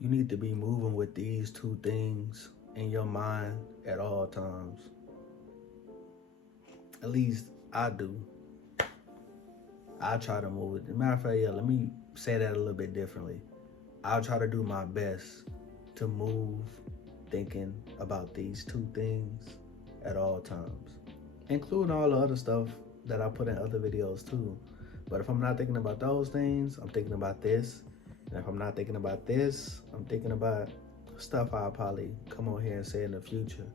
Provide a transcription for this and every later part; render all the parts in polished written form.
You need to be moving with these two things in your mind at all times. At least I do. I try to move it. As a matter of fact, yeah, let me say that a little bit differently. I'll try to do my best to move thinking about these two things at all times, including all the other stuff that I put in other videos too. But if I'm not thinking about those things, I'm thinking about this. And if I'm not thinking about this, I'm thinking about stuff I'll probably come on here and say in the future.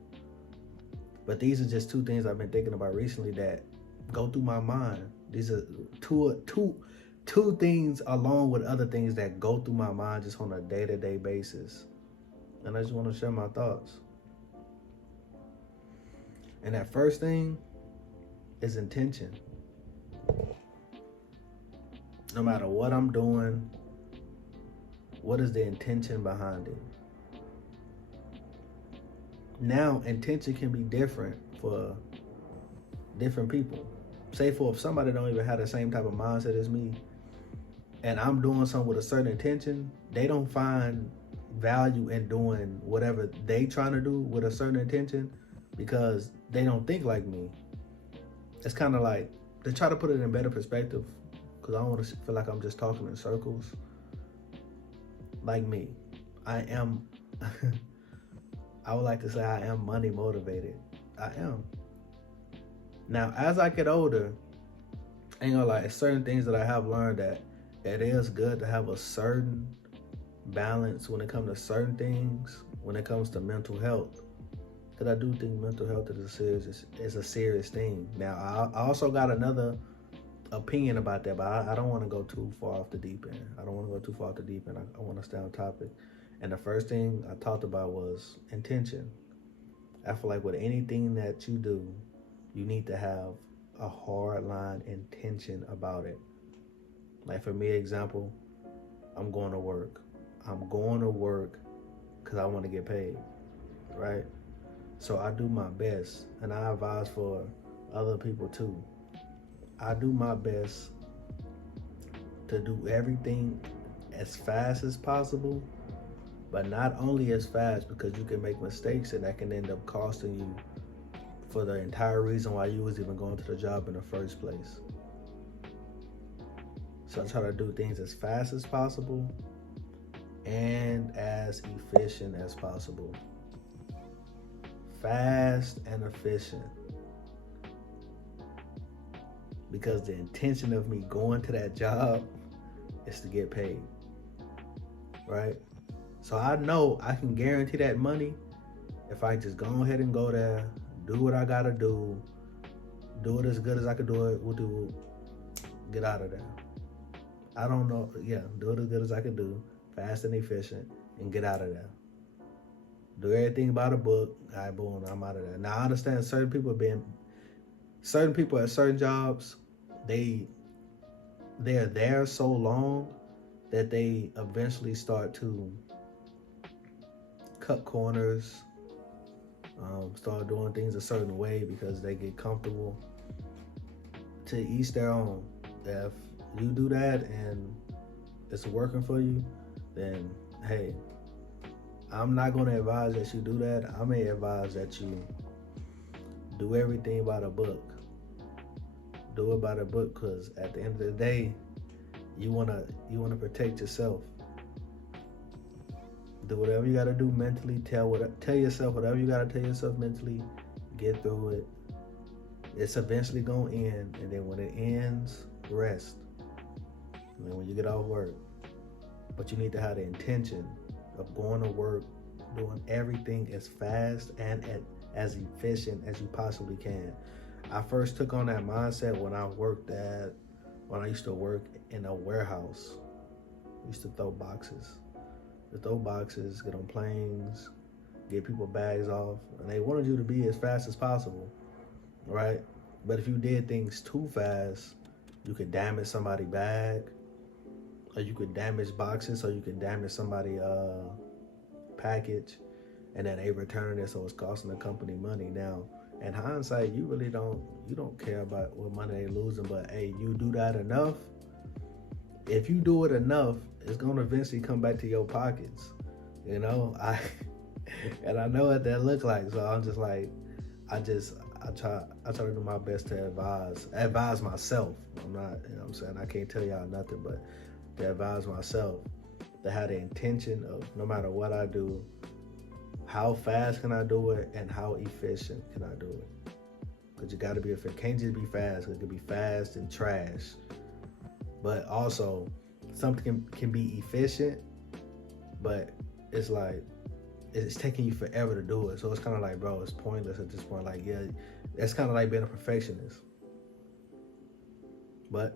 But these are just two things I've been thinking about recently that go through my mind. These are two things along with other things that go through my mind just on a day-to-day basis. And I just want to share my thoughts. And that first thing is intention. No matter what I'm doing, what is the intention behind it? Now, intention can be different for different people. Say for if somebody don't even have the same type of mindset as me, and I'm doing something with a certain intention, they don't find value in doing whatever they trying to do with a certain intention because they don't think like me. It's kind of like, they try to put it in better perspective because I don't want to feel like I'm just talking in circles. Like me, I am, I would like to say I am money motivated. I am. Now, as I get older, ain't gonna lie, it's certain things that I have learned that it is good to have a certain balance when it comes to certain things, when it comes to mental health. Because I do think mental health is a serious thing. Now, I also got another opinion about that, but I don't want to go too far off the deep end. I don't want to go too far off the deep end. I want to stay on topic. And the first thing I talked about was intention. I feel like with anything that you do, you need to have a hard line intention about it. Like for me, example, I'm going to work. I'm going to work because I want to get paid, right? So I do my best, and I advise for other people too. I do my best to do everything as fast as possible, but not only as fast because you can make mistakes and that can end up costing you for the entire reason why you was even going to the job in the first place. So I try to do things as fast as possible and as efficient as possible. Fast and efficient. Because the intention of me going to that job is to get paid, right? So I know I can guarantee that money if I just go ahead and go there, do what I gotta do it as good as I could do it, get out of there. I don't know, yeah, do it as good as I could do, fast and efficient, and get out of there. Do everything by the book, all right, boom, I'm out of there. Now I understand certain people at certain jobs, they're there so long that they eventually start to cut corners, start doing things a certain way because they get comfortable. To each their own. If you do that and it's working for you, then hey, I'm not going to advise that you do that. I may advise that you do everything by the book. Do it by the book because at the end of the day, you wanna protect yourself. Do whatever you gotta do mentally. Tell yourself whatever you gotta tell yourself mentally. Get through it. It's eventually gonna end, and then when it ends, rest. And then when you get off work, but you need to have the intention of going to work, doing everything as fast and as efficient as you possibly can. I first took on that mindset when I used to work in a warehouse. I used to throw boxes. Get on planes, get people bags off, and they wanted you to be as fast as possible, right? But if you did things too fast, you could damage somebody's bag, or you could damage boxes, or you could damage somebody's package, and then they return it, so it's costing the company money. Now, in hindsight, you really don't care about what money they losing, but hey, you do that enough. If you do it enough, it's gonna eventually come back to your pockets. You know, and I know what that look like. So I'm just like, I try to do my best to advise myself. I'm not, you know what I'm saying, I can't tell y'all nothing, but to advise myself to have the intention of no matter what I do, how fast can I do it and how efficient can I do it? Because you got to be efficient. Can't just be fast. It could be fast and trash. But also, something can be efficient, but it's like, it's taking you forever to do it. So it's kind of like, bro, it's pointless at this point. Like, yeah, it's kind of like being a perfectionist. But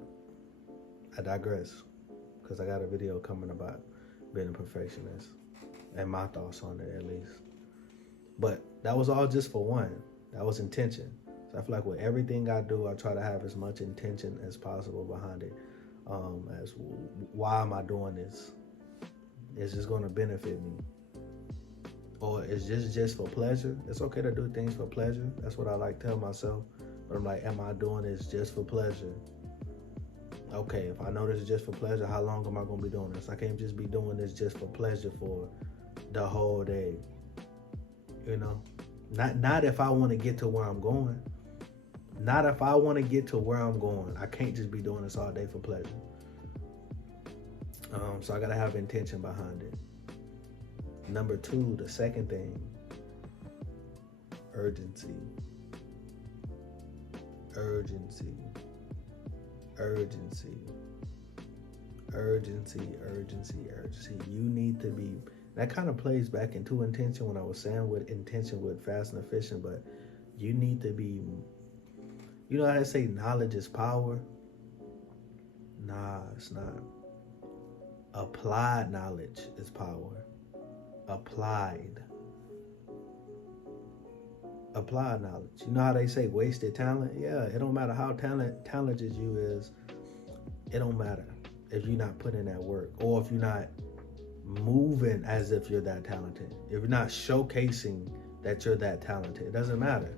I digress, because I got a video coming about being a perfectionist and my thoughts on it, at least. But that was all just for one. That was intention. So I feel like with everything I do, I try to have as much intention as possible behind it. As why am I doing this? Is this going to benefit me? Or is this just for pleasure? It's okay to do things for pleasure. That's what I like to tell myself. But I'm like, am I doing this just for pleasure? Okay, if I know this is just for pleasure, how long am I going to be doing this? I can't just be doing this just for pleasure for the whole day. You know? Not if I want to get to where I'm going. Not if I want to get to where I'm going. I can't just be doing this all day for pleasure. So I got to have intention behind it. Number two, the second thing, urgency. Urgency. Urgency. Urgency, urgency, urgency. You need to be, that kind of plays back into intention when I was saying with intention with fast and efficient, but you need to be, you know how I say knowledge is power? Nah, it's not. Applied knowledge is power. Applied knowledge. You know how they say wasted talent? Yeah, it don't matter how talented you is. It don't matter if you're not putting in that work, or if you're not moving as if you're that talented. If you're not showcasing that you're that talented, it doesn't matter.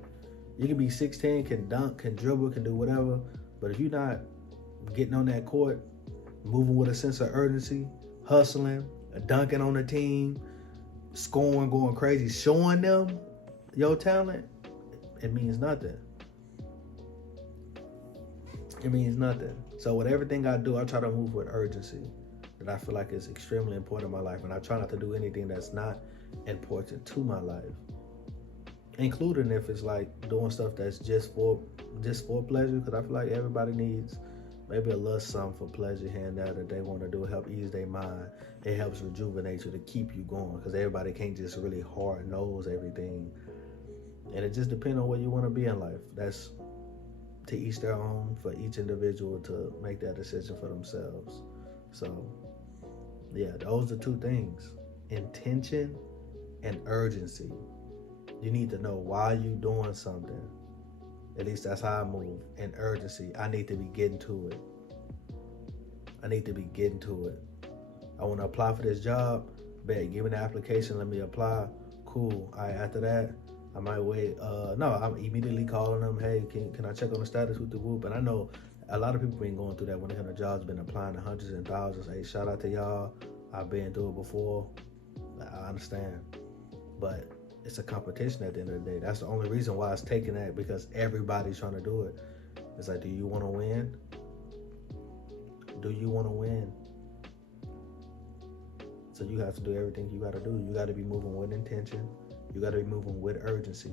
You can be 16, can dunk, can dribble, can do whatever, but if you're not getting on that court, moving with a sense of urgency, hustling, dunking on the team, scoring, going crazy, showing them your talent, it means nothing. It means nothing. So with everything I do, I try to move with urgency that I feel like is extremely important in my life. And I try not to do anything that's not important to my life, including if it's like doing stuff that's just for pleasure, because I feel like everybody needs maybe a little something for pleasure here and there that they want to do, help ease their mind. It helps rejuvenate you to keep you going, because everybody can't just really hard nose everything. And it just depends on where you want to be in life. That's to each their own, for each individual to make that decision for themselves. So, yeah, those are two things: intention and urgency. You need to know why you doing something. At least that's how I move. And urgency. I need to be getting to it. I want to apply for this job. Bet, give me the application. Let me apply. Cool. All right, after that, I might wait. No, I'm immediately calling them. Hey, can I check on the status with the group? And I know a lot of people been going through that when they have a job, been applying to hundreds and thousands. Hey, shout out to y'all. I've been through it before. I understand. But it's a competition at the end of the day. That's the only reason why it's taking that, because everybody's trying to do it. It's like, do you want to win? Do you want to win? So you have to do everything you got to do. You got to be moving with intention. You got to be moving with urgency.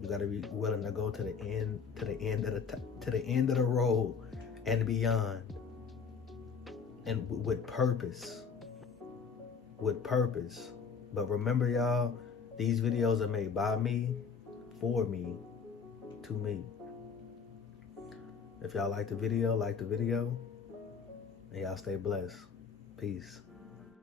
You got to be willing to go to the end of the road and beyond, and with purpose. But remember, y'all, these videos are made by me, for me, to me. If y'all like the video, and y'all stay blessed. Peace.